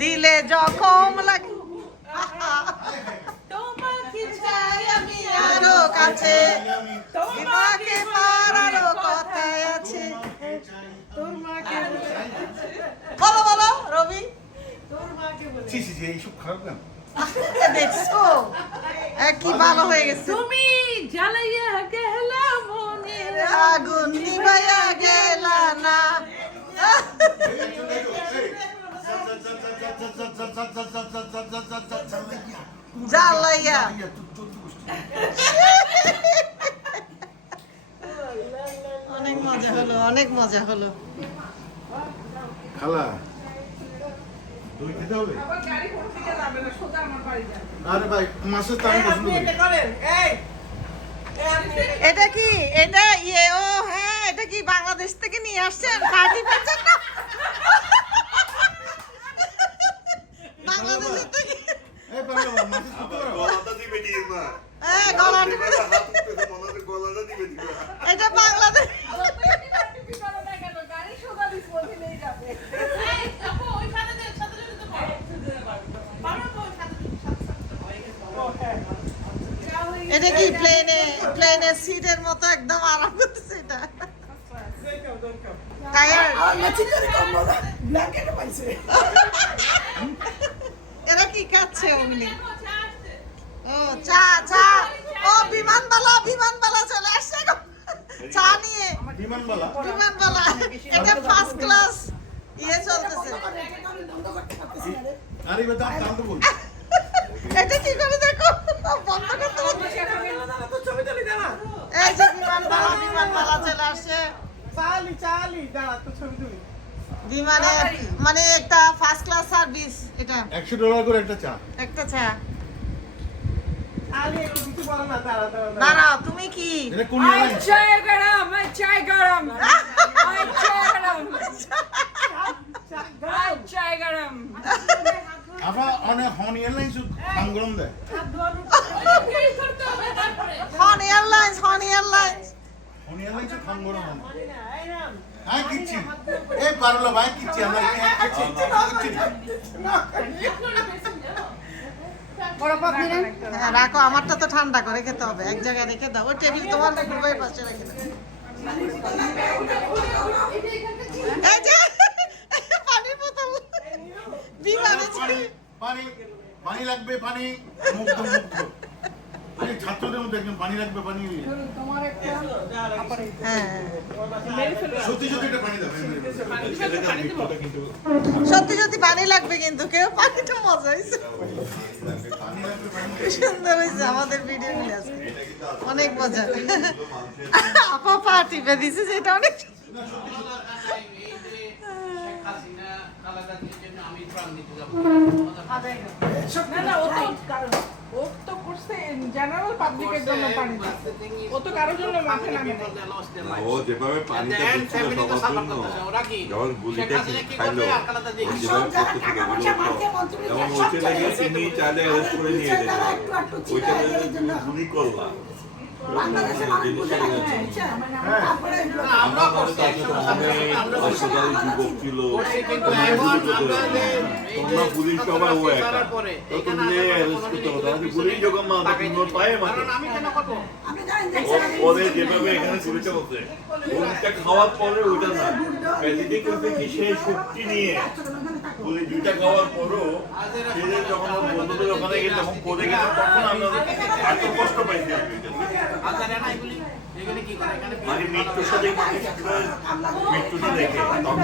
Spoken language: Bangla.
দিলে জখম লাগে তোমাকে চাই আমি আরো কাছে তোমাকে পারারও কথাই আছে তোর মাকে বলো বলো রবি তোর মাকে বলে এইসব খারাপ গান দেখছো কি ভালো হয়ে গেছে তুমি জ্বালাইয়া গেলা মনের আগুন নিভাইয়া গেলা না জ্বালাইয়া অনেক মজা হলো অনেক মজা হলো খালা তুমি খেতে হবে আরে ভাই মাছের তো আমি পছন্দ করি এটা কি এটা ইয়ে ও হ্যাঁ এটা কি বাংলাদেশ থেকে নিয়ে আসছেন পার্টি পাচ্ছেন না বাংলাদেশ থেকে এই পাগলা মাছের তো গলাটা দিবে দিয়ে মা হ্যাঁ গলা টিপে হাত উঠতে মনে গলাটা দিবে দিবে এটা বাংলাদেশ এটা কি প্লেনে সিটের মতো একদম আরাম করতেছে এটা টায়ার এরা কি খাচ্ছে অমনি ও চা চা ও বিমানবালা চলে আসছে গো। চা নিয়ে বিমানবালা বিমানবালা এটা ফার্স্ট ক্লাস ইয়ে চলতেছে আরে বেটা দাম তো বল এটা কি করে দেখো বন্ধ করতে বলছে এই যে বিমানবালা চলে আসছে চালি দাঁড়া তো ছবি তুলি বিমানে মানে একটা ফার্স্ট ক্লাস সার্ভিস এটা $100 করে একটা চা একটা চা আরে কিছু বলো না দাঁড়া দাঁড়া দাঁড়াও তুমি কি এটা কোন চাই গরম চাই গরম চাই গরম আপা অনেক হন এয়ারলাইন্স সংগ্রাম দেয় হন এয়ারলাইন্স হন এয়ারলাইন্স সংগ্রাম হ্যাঁ কিচ্ছি এই পারলো ভাই কিচ্ছি আমরা হ্যাঁ রাখো আমারটা তো ঠান্ডা করে খেতে হবে এক জায়গায় রেখে দাও ওই টেবিল তোমার পূর্বের পাশে রেখে দাও এই যে পানির বোতল বিমানে পানি পানি লাগবে পানি মুক্ত মুক্ত এই ছাত্রদের মধ্যে একজন পানি লাগবে পানি হ্যাঁ সত্যি সত্যি এটা পানি দেবে সত্যি সত্যি পানি লাগবে কিন্তু কেউ পানিটা মজা হয়েছে সুন্দর হয়েছে আমাদের ভিডিও গুলো আজকে অনেক মজা আপা পা টিপে দিছে যেটা অনেক ও তো করছে জেনারেল পাবলিকের জন্য পানি ও তো কারোর জন্য মাঠে নামে ও যেভাবে পানিটা দিচ্ছিল সবার জন্য যখন গুলিটা খাইলো যেভাবে করতে থেকে যেমন ওইটা লেগে তিনি চাইলে অ্যারেস্ট করে নিয়ে যেতে ওইটা গুলি করলা যুবক ছিল তোমরা পুলিশ সবাই ও একা তো তুমি অ্যারেস্ট করতে হতো পুলিশ যখন মাথা পায়ে মাথা ওদের যেভাবে এখানে পুলিশটা করতে পুলিশটা খাওয়ার পরে ওইটা না প্যাদিদি করতে কি সেই শক্তি নিয়ে পুলিশ দুইটা খাওয়ার পরও সে যখন বন্ধুদের ওখানে গিয়ে তখন পড়ে গেছে তখন আমরা এত কষ্ট পাইছি মানে মৃত্যুর সাথে মৃত্যুটা দেখে তখন